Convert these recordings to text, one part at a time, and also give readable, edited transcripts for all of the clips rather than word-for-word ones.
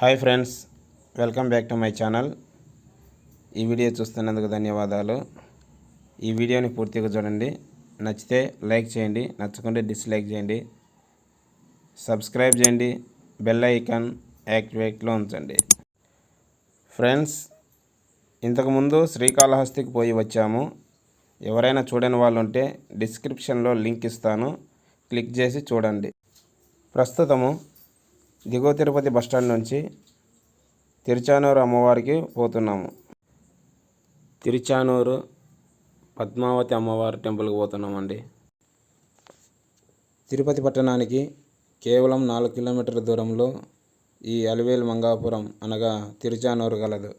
Hi friends, welcome back to my channel. ఈ video చూస్తున్నందుకు ధన్యవాదాలు. ఈ వీడియోని పూర్తిగా చూడండి. నచ్చితే లైక్ చేయండి, నచ్చకుంటే డిస్లైక్ చేయండి, సబ్స్క్రైబ్ చేయండి, బెల్ ఐకాన్ యాక్టివేట్లో ఉంచండి. ఫ్రెండ్స్, ఇంతకుముందు శ్రీకాళహస్తికి పోయి వచ్చాము. ఎవరైనా చూడని వాళ్ళు ఉంటే డిస్క్రిప్షన్లో లింక్ ఇస్తాను, క్లిక్ చేసి చూడండి. ప్రస్తుతము దిగువ తిరుపతి బస్టాండ్ నుంచి తిరుచానూరు అమ్మవారికి పోతున్నాము. తిరుచానూరు పద్మావతి అమ్మవారి టెంపుల్కి పోతున్నామండి. తిరుపతి పట్టణానికి కేవలం 4 కిలోమీటర్ల దూరంలో ఈ అలివేలు మంగాపురం అనగా తిరుచానూరు గలదు.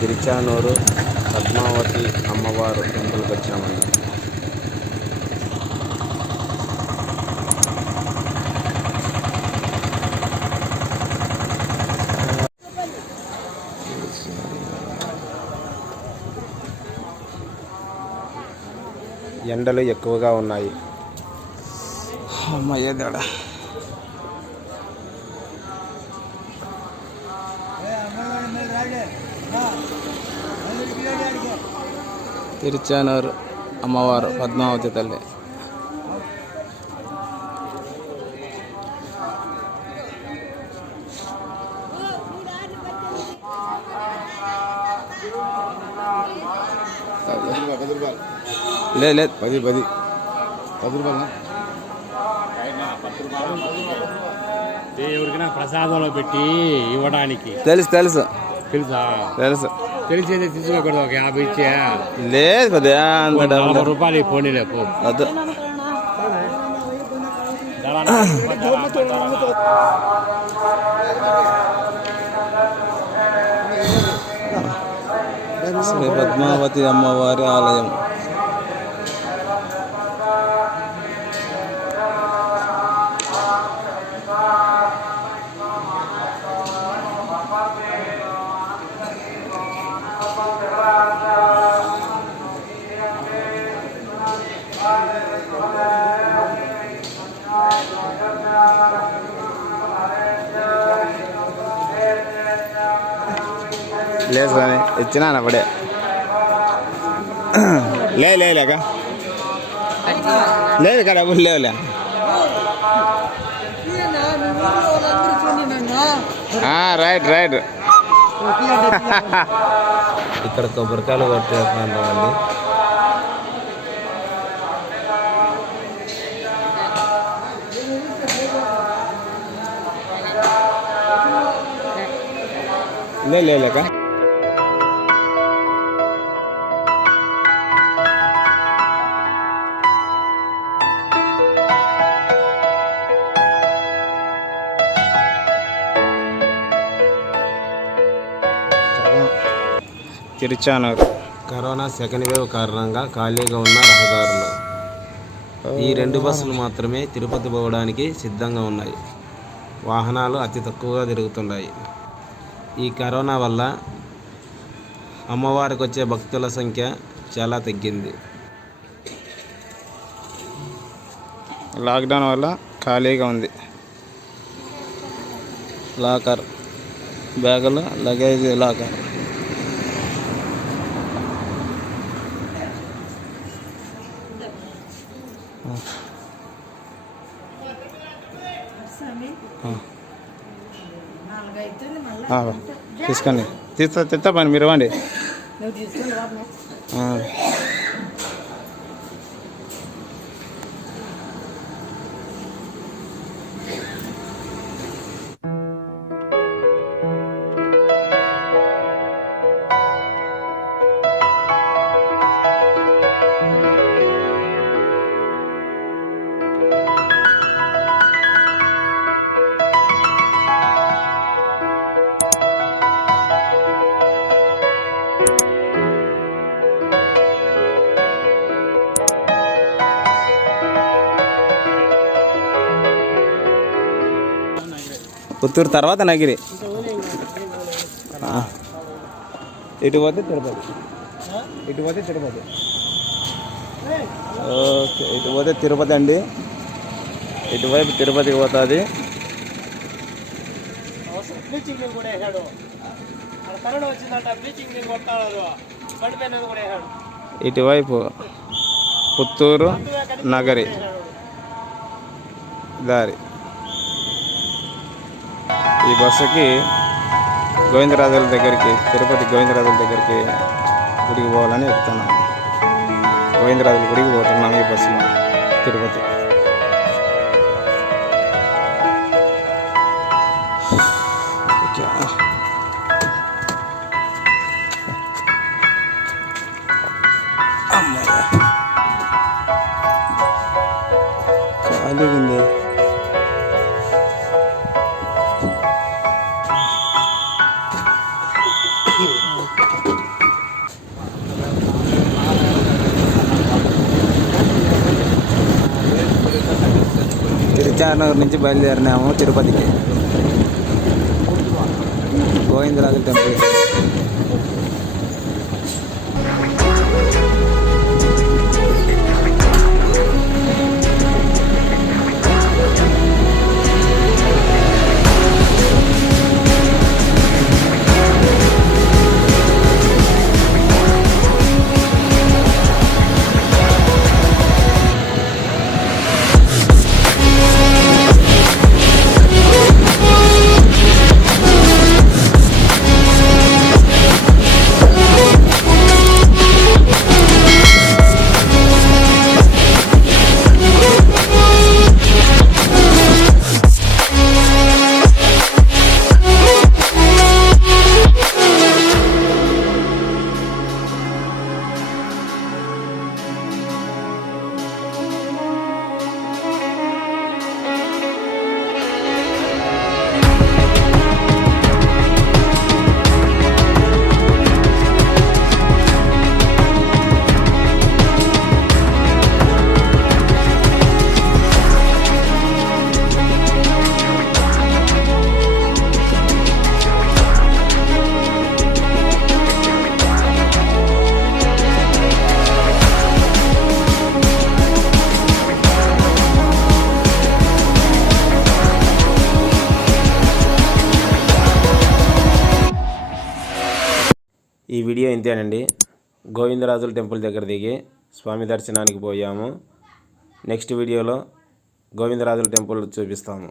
తిరుచానూరు పద్మావతి అమ్మవారు టెంపుల్కి వచ్చామండి. ఎండలు ఎక్కువగా ఉన్నాయి. అమ్మయ్య దేవుడా. తిరుచానూరు అమ్మవారు పద్మావతి తల్లి. లేదు 10 రూపాయలు ఎవరికైనా ప్రసాదంలో పెట్టి ఇవ్వడానికి. తెలుసా తెలిసేది తీసుకోకూడదు. ఒక 50 ఇచ్చే లేదు కదా, 40 రూపాయలు పోనీ లేపు. వద్దు. శ్రీ పద్మావతి అమ్మవారి ఆలయం. లేదు కానీ ఇచ్చినా అప్పుడే లేక లేదు కదా, డబ్బులు లేవులే. రైట్ ఇక్కడ కొబ్బరికాయలు కొట్టేస్తున్నామండి. లేక తిరుచానూరు కరోనా సెకండ్ వేవ్ కారణంగా ఖాళీగా ఉన్న రహదారులు ఈ 2 బస్సులు మాత్రమే తిరుపతి పోవడానికి సిద్ధంగా ఉన్నాయి. వాహనాలు అతి తక్కువగా తిరుగుతున్నాయి. ఈ కరోనా వల్ల అమ్మవారికి వచ్చే భక్తుల సంఖ్య చాలా తగ్గింది. లాక్డౌన్ వల్ల ఖాళీగా ఉంది. లాకర్ బ్యాగులు లగేజ్ లాకర్. తీసుకోండి, తెస్తా పని మీరు ఇవ్వండి. పుత్తూరు తర్వాత నగిరి. ఇటు పోతే తిరుపతి. ఓకే, ఇటు పోతే తిరుపతి అండి. ఇటువైపు తిరుపతికి పోతుంది. ఇటువైపు పుత్తూరు నగరి దారి. ఈ బస్సుకి గోవిందరాజుల దగ్గరికి, తిరుపతి గోవిందరాజుల దగ్గరికి గుడికి పోవాలని ఎక్కుతున్నాం. గోవిందరాజుల గుడికి పోతున్నాం ఈ బస్సులో తిరుపతి. ఖాళీగా ఉంది. తిరుచానూరు నుంచి బయలుదేరినాము తిరుపతికి. గోవిందరాజు టెంపుల్. ఈ వీడియో ఇంతేనండి. గోవిందరాజుల టెంపుల్ దగ్గర దిగి స్వామి దర్శనానికి పోయాము. నెక్స్ట్ వీడియోలో గోవిందరాజుల టెంపుల్ చూపిస్తాము.